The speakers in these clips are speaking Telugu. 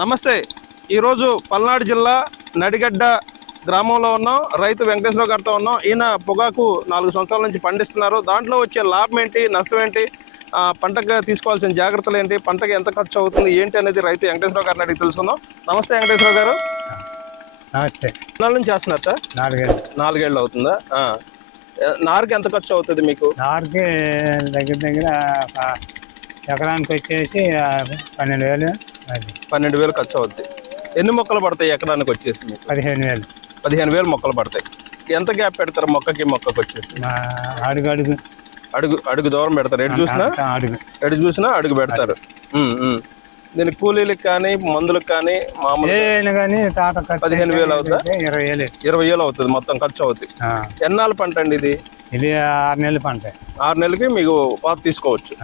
నమస్తే. ఈరోజు పల్నాడు జిల్లా నడిగడ్డ గ్రామంలో ఉన్నాం. రైతు వెంకటేశ్వర గారితో ఉన్నాం. ఈయన పొగాకు నాలుగు సంవత్సరాల నుంచి పండిస్తున్నారు. దాంట్లో వచ్చే లాభం ఏంటి? నష్టం ఏంటి? పంటకు తీసుకోవాల్సిన జాగ్రత్తలు ఏంటి? పంటకి ఎంత ఖర్చు అవుతుంది? ఏంటి అనేది రైతు వెంకటేశ్వర గారిని అడిగి తెలుసుకుందాం. నమస్తే వెంకటేశ్వర గారు. నమస్తే. నాలుగు నుంచి చేస్తున్నారు సార్? నాలుగేళ్ళు. నాలుగేళ్ళు అవుతుందా? నారుకి ఎంత ఖర్చు అవుతుంది మీకు? నారుకి దగ్గర దగ్గర ఎకరానికి వచ్చేసి పన్నెండు వేలు. పన్నెండు వేలు ఖర్చు అవుద్ది. ఎన్ని మొక్కలు పడతాయి ఎకరానికి వచ్చేసి? పదిహేను వేలు. పదిహేను వేలు మొక్కలు పడతాయి. ఎంత గ్యాప్ పెడతారు మొక్కకి? మొక్కకి వచ్చేసి? అడుగు అడుగు. అడుగు అడుగు దూరం పెడతారు. ఎటు చూసినా? అడుగు. ఎటు చూసినా అడుగు పెడతారు. దీనికి కూలీలకు కానీ మందులకు కానీ మామూలు పదిహేను వేలు అవుతుందా? ఇరవై వేలు ఇరవై వేలు అవుతుంది. మొత్తం ఖర్చు అవుతుంది ఎన్నాళ్ళ పంట అండి ఇది? ఇది ఆరు నెలలు పంట. ఆరు నెలలకి మీకు పాత తీసుకోవచ్చు.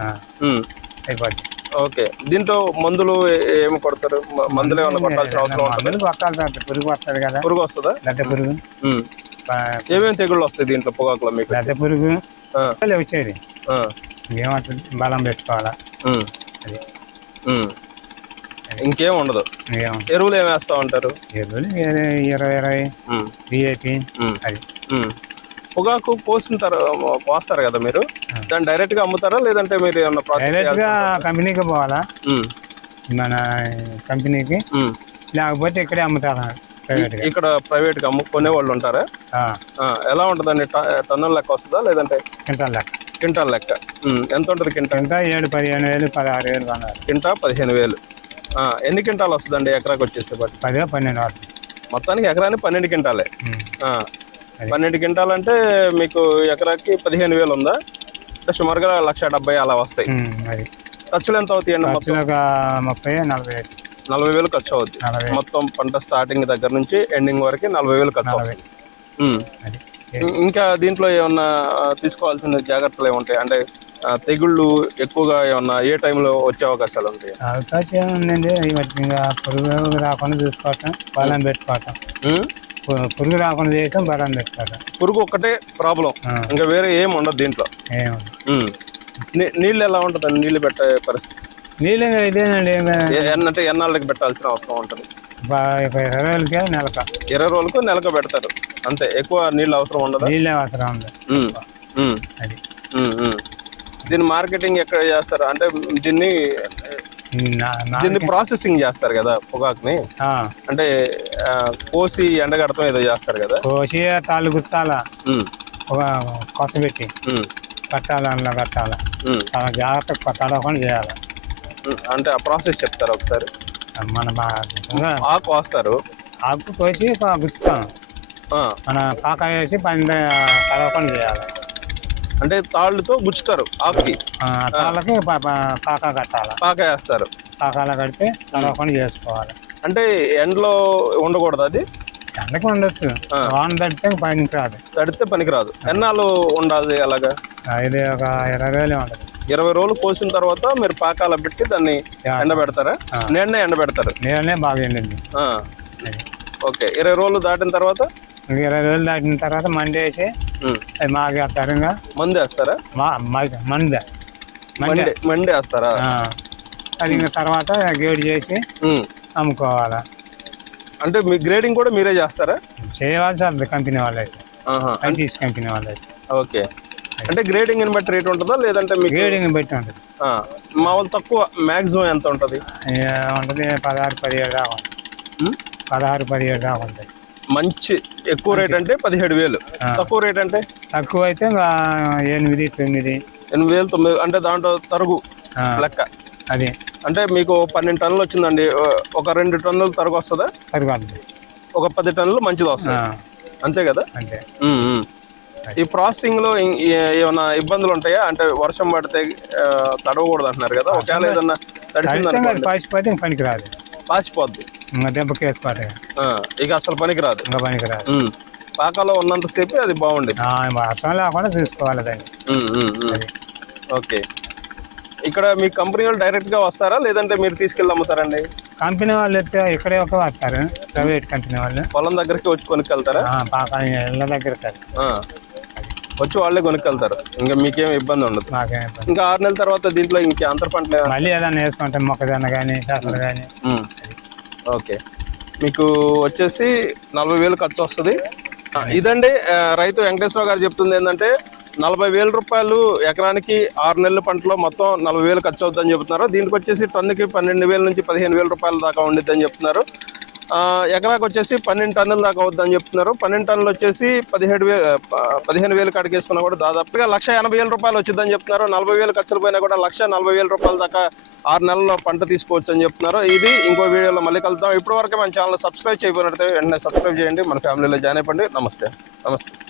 అయిపోద్ది. ఓకే. దీంట్లో మందులు ఏమి కొడతారు? మందులు ఏమైనా కొట్టాల్సిన అవసరం ఉంటుంది? మందులు కొట్టాలి సార్ పురుగు వస్తుంది కదా. పురుగు వస్తుందా? లద్దె పురుగు. ఏమేమి తెగుళ్ళు వస్తాయి దీంట్లో పొగాకులో మీకు? లద్దె పురుగు. వచ్చేది. ఆ, ఏమవుతుంది? బలం పెట్టుకోవాలా? అది. ఇంకేం ఉండదు. ఎరువులు ఏమి వేస్తా ఉంటారు? ఎరువులు ఇరవై ఇరవై. డిఏపి. అది. పొగాకు కోసిన తర్వాత కోస్తారు కదా మీరు? దాన్ని డైరెక్ట్గా అమ్ముతారా? లేదంటే మీరు ఏమన్నా ప్రాసెస్ డైరెక్ట్గా కంపెనీకి పోవాలా? ఉమ్, మన కంపెనీకి? ఉమ్. లేకపోతే ఇక్కడే అమ్ముతారు? ప్రైవేట్గా? ఇక్కడ ప్రైవేట్గా అమ్ముకునే వాళ్ళు ఉంటారా? ఆ, ఆ, ఎలా ఉంటుందండి? ట- టన్నుల లెక్క వస్తుందా? లేదంటే క్వింటాల్ లెక్క. క్వింటాల్ లెక్క. ఉమ్, ఎంత ఉంటుంది క్వింటా క్వింటా ఏడు పదిహేను వేలు పదహారు వేలు కొన్నారు క్వింటా పదిహేను వేలు. ఆ, ఎన్ని క్వింటాలు వస్తుందండి ఎకరాకి వచ్చేసే పదివే పన్నెండు మొత్తానికి ఎకరానికి పన్నెండు క్వింటాలే. ఉమ్. ఆ, అది. పన్నెండు క్వింటాల్ అంటే మీకు ఎకరాకి పదిహేను వేలు ఉందా? అంటే సుమారుగా లక్ష డెబ్బై అలా వస్తాయి. ఖర్చులు ఎంత అవుతాయండి మొత్తం? ఒక ముప్పై నలభై. వేలు నలభై వేలు ఖర్చు అవుద్ది. మొత్తం పంట స్టార్టింగ్ దగ్గర నుంచి ఎండింగ్ వరకు నలభై వేలు ఖర్చు అవుతుంది ఇంకా దీంట్లో ఏమన్నా తీసుకోవాల్సిన జాగ్రత్తలు ఏముంటాయి అంటే తెగుళ్ళు ఎక్కువగా ఏమన్నా ఏ టైంలో వచ్చే అవకాశాలు ఉంటాయి? అవకాశం ఏముందండి? ఈ మధ్య ఇంకా పురుగు రాకుండా చూసుకోవటం బలం పెట్టుకోవటం. పురుగు రాకుండా చేయటం బలం పెట్టుకోవటం పురుగు ఒక్కటే ప్రాబ్లం. ఇంకా వేరే ఏం ఉండదు దీంట్లో. నీళ్ళు ఎలా ఉంటుంది నీళ్ళు పెట్టే పరిస్థితి. నీళ్ళు ఇదేనండి ఎన్నంటే ఎన్నాళ్ళకి పెట్టాల్సిన అవసరం ఉంటుంది? ఇరవై వేలకే నెలక. ఇరవై రోజులకు నెలకు పెడతారు. అంతే ఎక్కువ నీళ్ళు అవసరం ఉండదు? నీళ్ళే అవసరం ఉంది అది. దీన్ని మార్కెటింగ్ ఎక్కడ చేస్తారు? అంటే దీన్ని దీన్ని ప్రాసెసింగ్ చేస్తారు కదా పొగాకుని? అంటే కోసి ఎండగడతాం ఏదో చేస్తారు కదా? కోసి తాళ్ళు గుచ్చాలా? ఉమ్, ఒక కొస పెట్టి కట్టాలి అందులో కట్టాలి? చాలా జాగ్రత్తగా తడవకుండా చేయాలి. అంటే ఆ ప్రాసెస్ చెప్తారు ఒకసారి? మన ఆకు కోస్తారు. ఆకు కోసి గుచ్చుతాం. మన పాక వేసి పని తడవకుండా చేయాలి. అంటే తాళ్ళతో గుచ్చుతారు ఆకుకి. ఆ, తాళ్ళకి పాక కట్టాలి. పాక వేస్తారు. పాకాల కడితే తడవకుండా చేసుకోవాలి. అంటే ఎండలో ఉండకూడదు అది? ఎండకి ఉండొచ్చు. వాన తడితే పనికి రాదు తడితే పనికిరాదు. ఎన్నాళ్ళు ఉండాలి అలాగా? ఇది ఒక ఇరవై వేలు ఉంటుంది. ఇరవై రోజులు కోసిన తర్వాత మీరు పాకాల పెట్టి దాన్ని యా. ఎండబెడతారా ఆ. నీడనే ఎండబెడతారు నీళ్ళనే బాగా ఎండింది. ఓకే. ఇరవై రోజులు దాటిన తర్వాత? ఇరవై వేలు దాటిన తర్వాత మండి వేసి అది మాగేస్తారు ఇంకా మందు వేస్తారా? మా మంద. మండి మండి మండి వేస్తారా. అది తర్వాత గేడ్ చేసి అమ్ముకోవాలి. అంటే మీ గ్రేడింగ్ కూడా మీరే చేస్తారా? చేయవలసి వస్తుంది కంపెనీ వాళ్ళైతే కంటీస్ కంపెనీ వాళ్ళైతే ఓకే. అంటే గ్రేడింగ్ బట్టి రేట్ ఉంటుందా? లేదంటే మీకు గ్రేడింగ్ బట్టి ఉంటుంది. ఆ, మామూలు తక్కువ మాక్సిమం ఎంత ఉంటుంది? ఉంటుంది పదహారు పదిహేడు దాకా ఉమ్, పదహారు పదిహేడు దాకా ఉంటుంది. మంచి ఎక్కువ రేట్ అంటే పదిహేడు వేలు. తక్కువ రేట్ అంటే? తక్కువ అయితే ఎనిమిది తొమ్మిది. ఎనిమిది వేలు తొమ్మిది అంటే దాంట్లో తరుగు లెక్క. అది. అంటే మీకు పన్నెండు టన్నులు వచ్చిందండి. ఒక రెండు టన్నులు తరుగు వస్తుందా? సరిపోతుంది ఒక పది టన్నులు మంచిది వస్తుంది. అంతే కదా? అంతే. ఈ ప్రాసెసింగ్లో ఏమైనా ఇబ్బందులు ఉంటాయా? అంటే వర్షం పడితే తడవకూడదు అంటున్నారు కదా. ఒకవేళ ఏదన్నా తడిసింది అయితే పాసిపోతే ఇంక దెబ్బకి వేసుకోవటం ఆ, ఇక అసలు పనికి రాదు ఇంకా పనికి రాదు ఉమ్. పాకాలో ఉన్నంతసేపు అది బాగుండేది. ఆ, వర్షం లేకుండా చూసుకోవాలి దాన్ని. ఉమ్, ఉమ్, ఉమ్. అది. ఓకే. ఇక్కడ మీ కంపెనీ వాళ్ళు డైరెక్ట్గా వస్తారా? లేదంటే మీరు తీసుకెళ్ళి అమ్ముతారండి కంపెనీ వాళ్ళు ఎత్తే ఇక్కడే ఒక వస్తారు. ప్రైవేట్ కంపెనీ వాళ్ళు. పొలం దగ్గరికి వచ్చి కొనుక్కెళ్తారా? ఆ, పాక ఇళ్ళ దగ్గర కాదు. ఆ. వచ్చి వాళ్ళే కొనుక్కెళ్తారు. ఇంకా మీకేం ఇబ్బంది ఉండదు. మాకేం ఇబ్బంది. ఇంకా ఆరు నెలల తర్వాత దీంట్లో ఇంకే అంతర పంటలు ఏమైనా- మళ్ళీ ఏదైనా వేసుకుంటాం మొక్కజొన్న కానీ పెసలు కానీ ఉమ్. ఓకే. మీకు వచ్చేసి నలభై వేలు ఖర్చు వస్తుంది. ఇదండి రైతు వెంకటేశ్వర గారు చెప్తుంది ఏంటంటే నలభై వేల రూపాయలు ఎకరానికి ఆరు నెలల పంటలో మొత్తం నలభై వేలు ఖర్చు అవుతుందని చెప్తున్నారు. దీనికి వచ్చేసి టన్నుకి పన్నెండు వేల నుంచి పదిహేను వేల రూపాయల దాకా ఉండిద్దని చెప్తున్నారు. ఎకరాకు వచ్చేసి పన్నెండు టన్నుల దాకా అవుద్దని చెప్తున్నారు. పన్నెండు టన్నులు వచ్చేసి పదిహేడు వేలు పదిహేను వేలు కడిగేసుకున్నా కూడా దాదాపుగా లక్ష ఎనభై వేల రూపాయలు వచ్చిందని చెప్తున్నారు. నలభై వేలు ఖర్చులు పోయినా కూడా లక్ష నలభై వేల రూపాయల దాకా ఆరు నెలల్లో పంట తీసుకోవచ్చు అని చెప్తున్నారు. ఇది ఇంకో వీడియోలో మళ్ళీ కలుద్దాం. ఇప్పటివరకు మన ఛానల్ సబ్స్క్రైబ్ చేయబోయినట్టు వెంటనే సబ్స్క్రైబ్ చేయండి. మన ఫ్యామిలీలో జాయిన్ అయిపోండి. నమస్తే. నమస్తే.